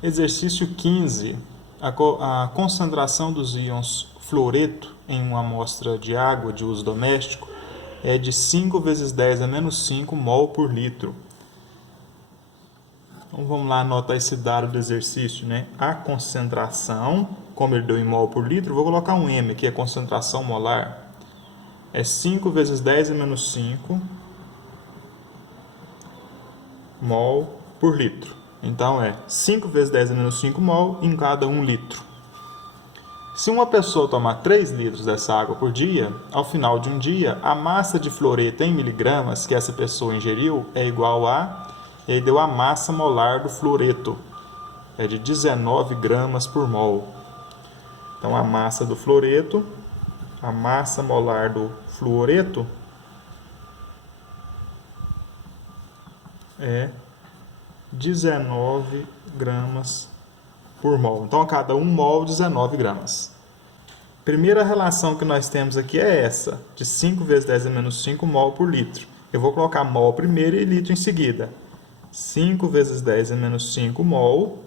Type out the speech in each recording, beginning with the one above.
Exercício 15. A concentração dos íons fluoreto em uma amostra de água de uso doméstico é de 5 vezes 10 a menos 5 mol por litro. Então vamos lá anotar esse dado do exercício, né? A concentração, como ele deu em mol por litro, vou colocar um M aqui, a concentração molar, é 5 vezes 10 a menos 5 mol por litro. Então é 5 vezes 10 a menos 5 mol em cada 1 litro. Se uma pessoa tomar 3 litros dessa água por dia, ao final de um dia, a massa de fluoreto em miligramas que essa pessoa ingeriu é igual a... E aí deu a massa molar do fluoreto. É de 19 gramas por mol. Então a massa do fluoreto, a massa molar do fluoreto é 19 gramas por mol. Então, a cada 1 mol, 19 gramas. Primeira relação que nós temos aqui é essa, de 5 vezes 10 a menos 5 mol por litro. Eu vou colocar mol primeiro e litro em seguida. 5 vezes 10 a menos 5 mol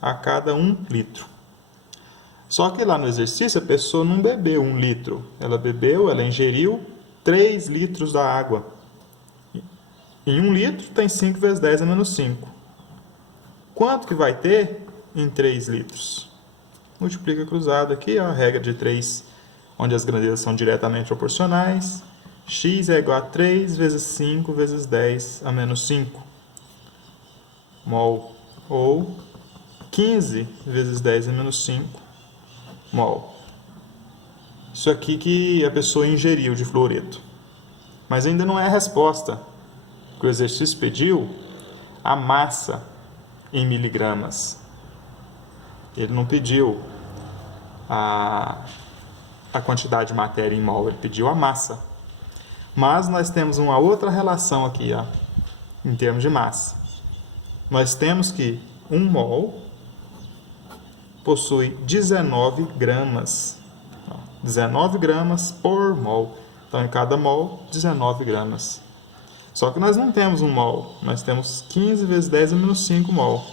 a cada 1 litro. Só que lá no exercício a pessoa não bebeu 1 litro. Ela ingeriu 3 litros da água. Em 1 litro tem 5 vezes 10 a menos 5. Quanto que vai ter em 3 litros? Multiplica cruzado aqui, ó, a regra de 3, onde as grandezas são diretamente proporcionais. X é igual a 3 vezes 5 vezes 10 a menos 5 mol. Ou 15 vezes 10 a menos 5 mol. Isso aqui que a pessoa ingeriu de fluoreto. Mas ainda não é a resposta. Que o exercício pediu a massa em miligramas. Ele não pediu a quantidade de matéria em mol, ele pediu a massa. Mas nós temos uma outra relação aqui, ó, em termos de massa. Nós temos que 1 mol possui 19 gramas. 19 gramas por mol. Então, em cada mol, 19 gramas. Só que nós não temos 1 mol, nós temos 15 vezes 10 a menos 5 mol.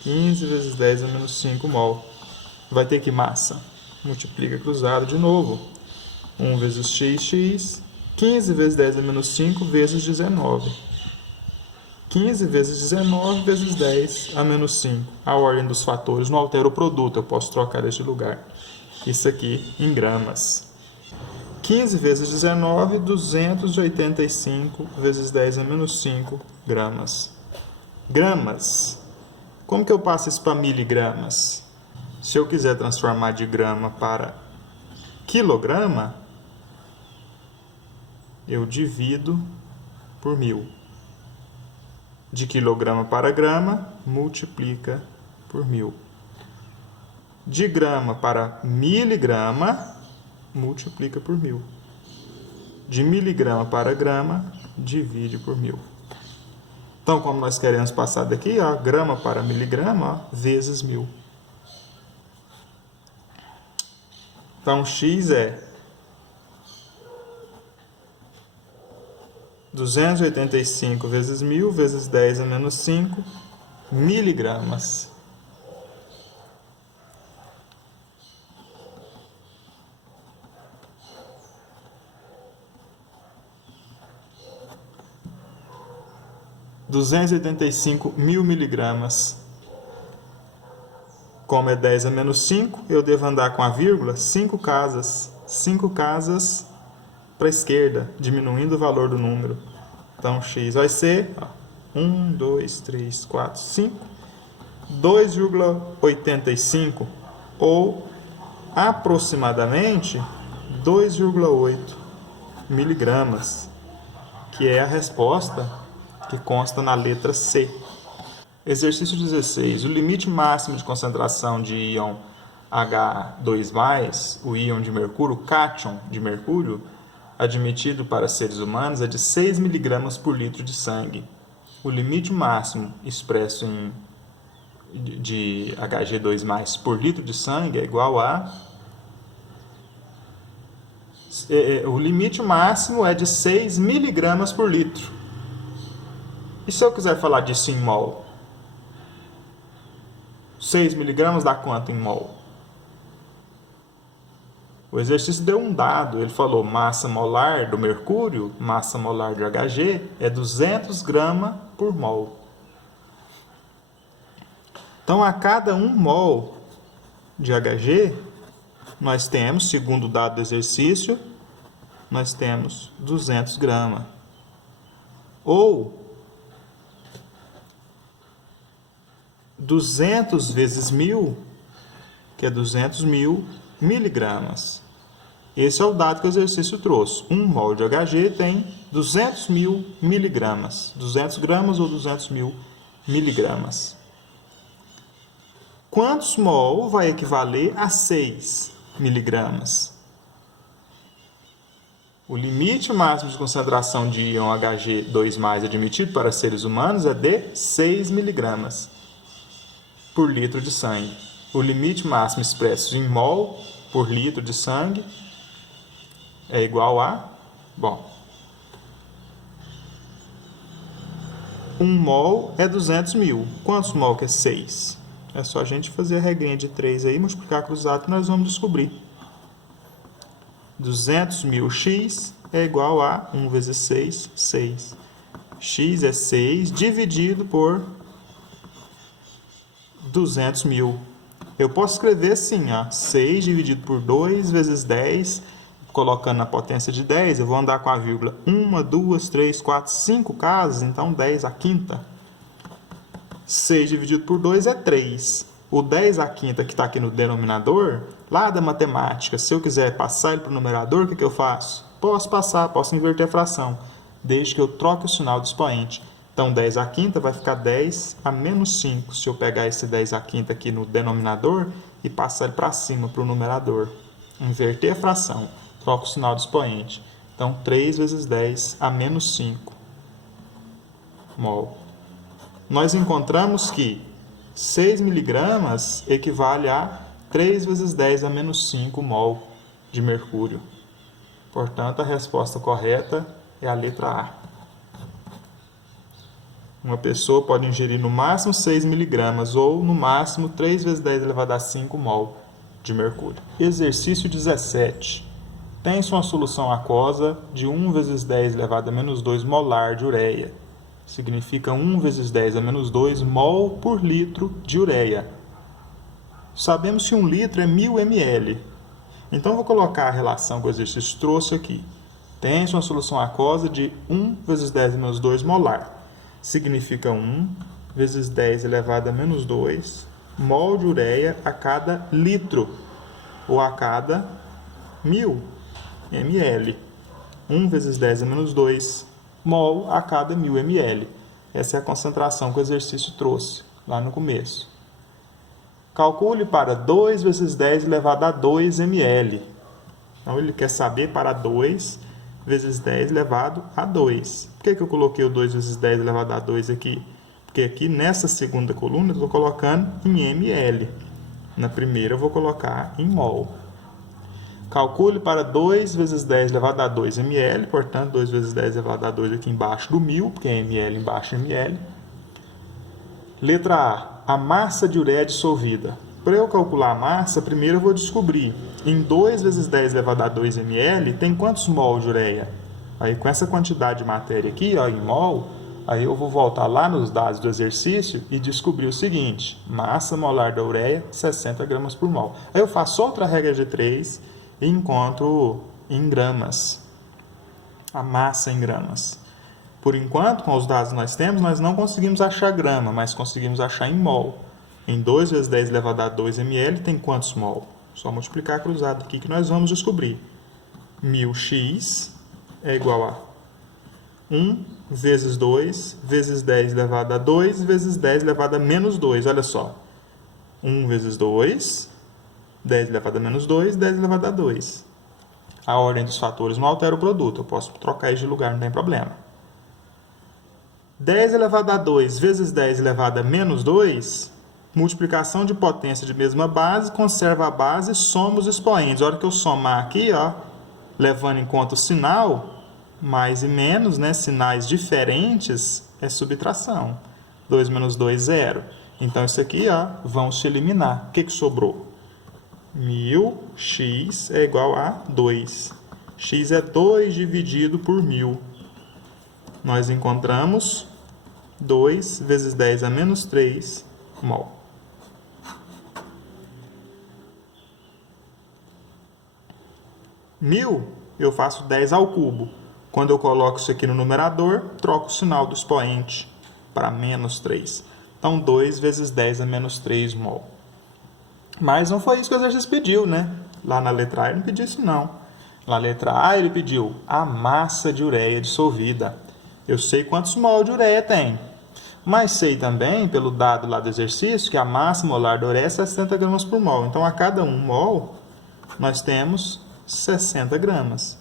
15 vezes 10 a menos 5 mol. Vai ter que massa? Multiplica cruzado de novo. 1 vezes x. 15 vezes 10 a menos 5 vezes 19. 15 vezes 19 vezes 10 a menos 5. A ordem dos fatores não altera o produto, eu posso trocar este lugar. Isso aqui em gramas. 15 vezes 19, 285 vezes 10 a menos 5 gramas. Gramas. Como que eu passo isso para miligramas? Se eu quiser transformar de grama para quilograma, eu divido por 1000. De quilograma para grama, multiplica por 1000. De grama para miligrama, multiplica por 1000. De miligrama para grama, divide por 1000. Então, como nós queremos passar daqui, ó, grama para miligrama, ó, vezes 1000. Então, x é 285 vezes 1000 vezes 10 a menos 5 miligramas. mil miligramas. Como é 10 a menos 5, eu devo andar com a vírgula 5 casas. 5 casas para a esquerda, diminuindo o valor do número. Então, x vai ser 1, 2, 3, 4, 5, 2,85 ou aproximadamente 2,8 miligramas, que é a resposta que consta na letra C. Exercício 16. O limite máximo de concentração de íon H2+, o íon de mercúrio, o cátion de mercúrio, admitido para seres humanos é de 6 mg por litro de sangue. O limite máximo expresso de Hg2+, por litro de sangue é igual a... O limite máximo é de 6 mg por litro. E se eu quiser falar disso em mol? 6 miligramas dá quanto em mol? O exercício deu um dado, ele falou massa molar do mercúrio, massa molar de Hg é 200 gramas por mol. Então, a cada 1 mol de Hg, nós temos, segundo o dado do exercício, nós temos 200 gramas. Ou 200 vezes 1000, que é 200 mil miligramas. Esse é o dado que o exercício trouxe. 1 mol de Hg tem 200 mil miligramas. 200 gramas ou 200 mil miligramas. Quantos mol vai equivaler a 6 miligramas? O limite máximo de concentração de íon Hg2+ admitido para seres humanos é de 6 miligramas por litro de sangue. O limite máximo expresso em mol por litro de sangue é igual a... Bom, 1 mol é 200 mil. Quantos mol que é 6? É só a gente fazer a regrinha de 3 aí, multiplicar cruzado que nós vamos descobrir. 200 mil x é igual a 1 vezes 6, 6. X é 6 dividido por 200 mil. Eu posso escrever assim, ó, 6 dividido por 2 vezes 10, colocando na potência de 10, eu vou andar com a vírgula 1, 2, 3, 4, 5 casas, então 10 à quinta. 6 dividido por 2 é 3. O 10 à quinta que está aqui no denominador, lá da matemática, se eu quiser passar ele para o numerador, o que eu faço? Posso passar, posso inverter a fração, desde que eu troque o sinal do expoente. Então, 10 à quinta vai ficar 10 a menos 5. Se eu pegar esse 10 à quinta aqui no denominador e passar ele para cima, para o numerador. Inverter a fração, troco o sinal do expoente. Então, 3 vezes 10 a menos 5 mol. Nós encontramos que 6 miligramas equivale a 3 vezes 10 a menos 5 mol de mercúrio. Portanto, a resposta correta é a letra A. Uma pessoa pode ingerir no máximo 6 miligramas ou no máximo 3 vezes 10 elevado a 5 mol de mercúrio. Exercício 17. Tem-se uma solução aquosa de 1 vezes 10 elevado a menos 2 molar de ureia. Significa 1 vezes 10 a menos 2 mol por litro de ureia. Sabemos que 1 litro é 1000 ml. Então, vou colocar a relação que o exercício trouxe aqui. Tem-se uma solução aquosa de 1 vezes 10 a menos 2 molar. Significa 1 vezes 10 elevado a menos 2 mol de ureia a cada litro, ou a cada 1000 ml. 1 vezes 10 a menos 2 mol a cada 1000 ml. Essa é a concentração que o exercício trouxe lá no começo. Calcule para 2 vezes 10 elevado a 2 ml. Então, ele quer saber para 2 vezes 10 elevado a 2. Por que eu coloquei o 2 vezes 10 elevado a 2 aqui? Porque aqui nessa segunda coluna eu estou colocando em ml. Na primeira eu vou colocar em mol. Calcule para 2 vezes 10 elevado a 2 ml. Portanto, 2 vezes 10 elevado a 2 aqui embaixo do 1000, porque é ml embaixo de ml. Letra A. A massa de ureia dissolvida. Para eu calcular a massa, primeiro eu vou descobrir. Em 2 vezes 10 elevado a 2 ml, tem quantos mol de ureia? Aí, com essa quantidade de matéria aqui, ó, em mol, aí eu vou voltar lá nos dados do exercício e descobrir o seguinte. Massa molar da ureia, 60 gramas por mol. Aí eu faço outra regra de 3 e encontro em gramas. A massa em gramas. Por enquanto, com os dados que nós temos, nós não conseguimos achar grama, mas conseguimos achar em mol. Em 2 vezes 10 elevado a 2 ml tem quantos mol? Só multiplicar cruzado aqui que nós vamos descobrir. 1000x é igual a 1 vezes 2 vezes 10 elevado a 2 vezes 10 elevado a menos 2. Olha só. 1 vezes 2, 10 elevado a menos 2, 10 elevado a 2. A ordem dos fatores não altera o produto. Eu posso trocar isso de lugar, não tem problema. 10 elevado a 2 vezes 10 elevado a menos 2, multiplicação de potência de mesma base, conserva a base e soma os expoentes. A hora que eu somar aqui, ó, levando em conta o sinal, mais e menos, né, sinais diferentes, é subtração. 2 menos 2, 0. Então, isso aqui, ó, vamos se eliminar. O que sobrou? 1000x é igual a 2. X é 2 dividido por 1000. Nós encontramos 2 vezes 10 a menos 3 mol. Mil, eu faço 10 ao cubo. Quando eu coloco isso aqui no numerador, troco o sinal do expoente para menos 3. Então, 2 vezes 10 a menos 3 mol. Mas não foi isso que o exercício pediu, né? Lá na letra A ele não pediu isso, não. Na letra A ele pediu a massa de ureia dissolvida. Eu sei quantos mol de ureia tem. Mas sei também, pelo dado lá do exercício, que a massa molar da ureia é 60 gramas por mol. Então, a cada 1 mol, nós temos 60 gramas.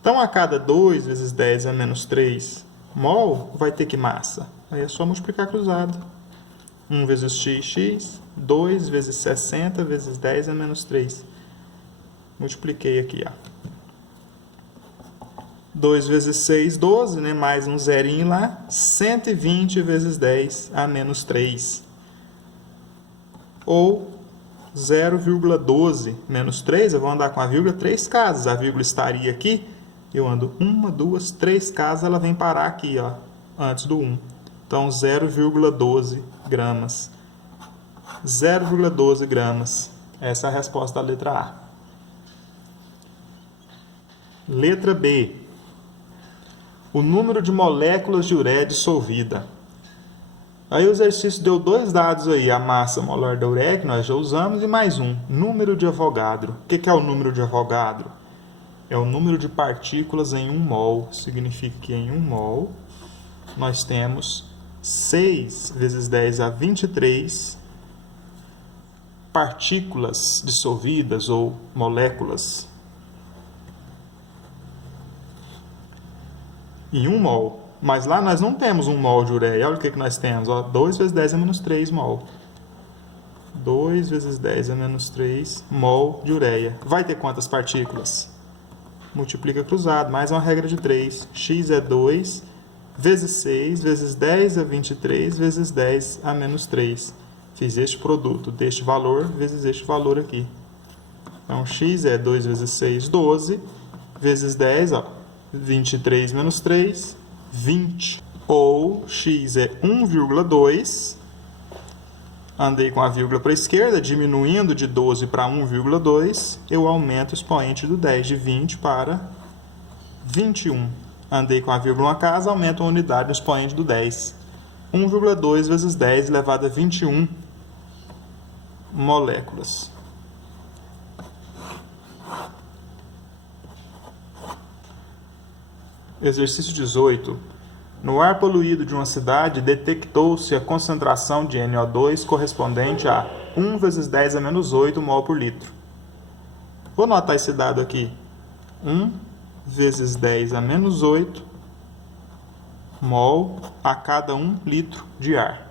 Então, a cada 2 vezes 10 a menos 3 mol, vai ter que massa? Aí é só multiplicar cruzado. 1 vezes x, 2 vezes 60 vezes 10 a menos 3. Multipliquei aqui, ó. 2 vezes 6, 12, né? Mais um zerinho lá. 120 vezes 10 a menos 3. Ou 0,12 menos 3, eu vou andar com a vírgula 3 casas. A vírgula estaria aqui, eu ando 1, 2, 3 casas, ela vem parar aqui, ó, antes do 1. Então, 0,12 gramas. 0,12 gramas. Essa é a resposta da letra A. Letra B. O número de moléculas de ureia dissolvida. Aí o exercício deu dois dados aí, a massa molar da ureia, que nós já usamos, e mais um, número de Avogadro. O que é o número de Avogadro? É o número de partículas em 1 mol. Significa que em 1 mol nós temos 6 vezes 10 a 23 partículas dissolvidas ou moléculas em 1 mol. Mas lá nós não temos 1 mol de ureia. Olha o que nós temos. Ó, 2 vezes 10 a menos 3 mol. 2 vezes 10 a menos 3 mol de ureia. Vai ter quantas partículas? Multiplica cruzado. Mais uma regra de 3. X é 2 vezes 6 vezes 10 a 23 vezes 10 a menos 3. Fiz este produto deste valor vezes este valor aqui. Então, x é 2 vezes 6, 12. Vezes 10, ó, 23 menos 3, 20. Ou x é 1,2. Andei com a vírgula para a esquerda, diminuindo de 12 para 1,2. Eu aumento o expoente do 10, de 20 para 21. Andei com a vírgula uma casa, aumento a unidade do expoente do 10. 1,2 vezes 10 elevado a 21 moléculas. Exercício 18. No ar poluído de uma cidade, detectou-se a concentração de NO2 correspondente a 1 vezes 10 a menos 8 mol por litro. Vou anotar esse dado aqui. 1 vezes 10 a menos 8 mol a cada 1 litro de ar.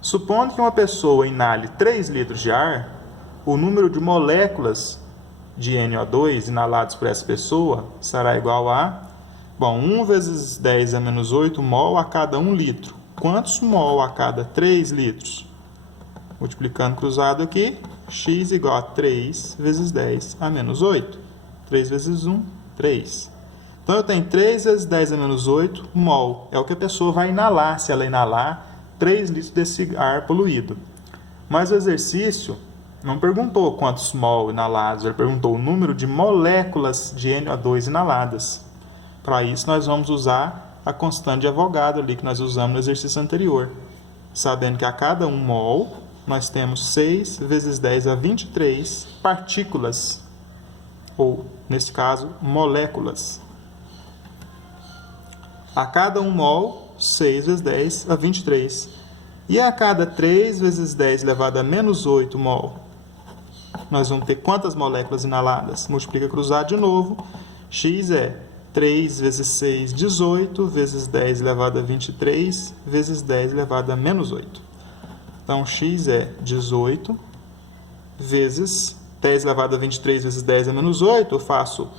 Supondo que uma pessoa inale 3 litros de ar, o número de moléculas de NO2 inalados por essa pessoa será igual a 1 vezes 10 a menos 8 mol a cada 1 litro. Quantos mol a cada 3 litros? Multiplicando cruzado aqui, x igual a 3 vezes 10 a menos 8. 3 vezes 1, 3. Então, eu tenho 3 vezes 10 a menos 8 mol. É o que a pessoa vai inalar, se ela inalar 3 litros desse ar poluído. Mas o exercício não perguntou quantos mol inalados, ele perguntou o número de moléculas de NO2 inaladas. Para isso, nós vamos usar a constante de Avogadro ali que nós usamos no exercício anterior. Sabendo que a cada 1 mol, nós temos 6 vezes 10 a 23 partículas, ou, nesse caso, moléculas. A cada 1 mol, 6 vezes 10 a 23. E a cada 3 vezes 10 elevado a menos 8 mol, nós vamos ter quantas moléculas inaladas? Multiplica cruzado de novo. X é 3 vezes 6, 18, vezes 10 elevado a 23, vezes 10 elevado a menos 8. Então, x é 18, vezes 10 elevado a 23, vezes 10 a menos 8. Eu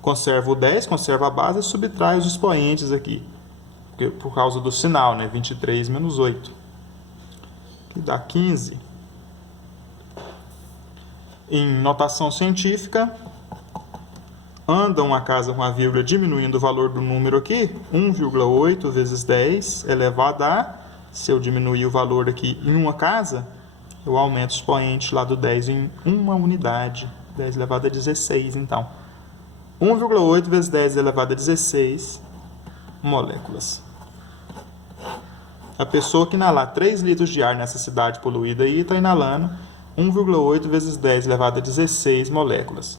conservo o 10, conservo a base e subtraio os expoentes aqui, por causa do sinal, né? 23 menos 8. que dá 15. Em notação científica, anda uma casa com a vírgula diminuindo o valor do número aqui, 1,8 vezes 10 elevado a, se eu diminuir o valor aqui em uma casa, eu aumento o expoente lá do 10 em uma unidade, 10 elevado a 16, então. 1,8 vezes 10 elevado a 16 moléculas. A pessoa que inalar 3 litros de ar nessa cidade poluída aí está inalando 1,8 vezes 10 elevado a 16 moléculas.